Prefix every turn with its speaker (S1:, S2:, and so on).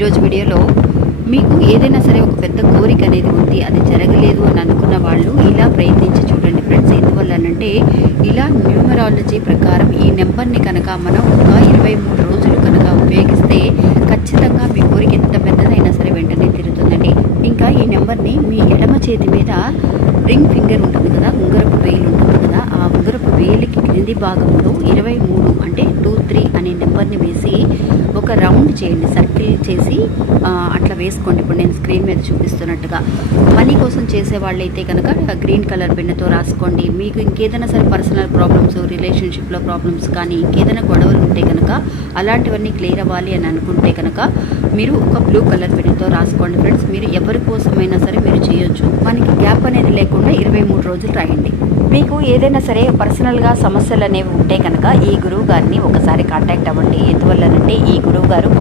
S1: ఈరోజు వీడియోలో మీకు ఏదైనా సరే ఒక పెద్ద కోరిక అనేది ఉంది అది జరగలేదు అని అనుకున్న వాళ్ళు ఇలా ప్రయత్నించి చూడండి ఫ్రెండ్స్. ఎందువల్లనంటే ఇలా న్యూమరాలజీ ప్రకారం ఈ నెంబర్ని కనుక మనం ఒక ఇరవై మూడు రోజులు కనుక ఉపయోగిస్తే ఖచ్చితంగా మీ కోరిక ఎంత పెద్దదైనా సరే వెంటనే తిరుగుతుందండి ఇంకా ఈ నెంబర్ని మీ ఎడమ చేతి మీద రింగ్ ఫింగర్ ఉంటుంది కదా ఉంగరపు వేలు ఉంటుంది కదా ఆ ఉంగరపు వేలికి క్రింది భాగంలో ఇరవై మూడు అంటే టూ త్రీ అనే నెంబర్ని వేసి ఒక రౌండ్ చేయండి సర్కిల్ చేసి అట్లా వేసుకోండి. ఇప్పుడు నేను స్క్రీన్ మీద చూపిస్తున్నట్టుగా. మనీ కోసం చేసే వాళ్ళైతే కనుక గ్రీన్ కలర్ పెన్నుతో రాసుకోండి. మీకు ఇంకేదైనా సరే పర్సనల్ ప్రాబ్లమ్స్ రిలేషన్షిప్లో ప్రాబ్లమ్స్ కానీ ఇంకేదైనా గొడవలు ఉంటే కనుక అలాంటివన్నీ క్లియర్ అవ్వాలి అని అనుకుంటే కనుక మీరు ఒక బ్లూ కలర్ పెన్నుతో రాసుకోండి. ఫ్రెండ్స్ మీరు ఎవరి కోసమైనా సరే మీరు చేయొచ్చు. మనకి గ్యాప్ అనేది లేకుండా ఇరవై మూడు రోజులు రాయండి. మీకు ఏదైనా సరే పర్సనల్గా సమస్యలు అనేవి ఉంటే కనుక ఈ గురువు గారిని ఒకసారి కాంటాక్ట్ అవ్వండి. ఎందువల్లనంటే ఈ గురువు గారు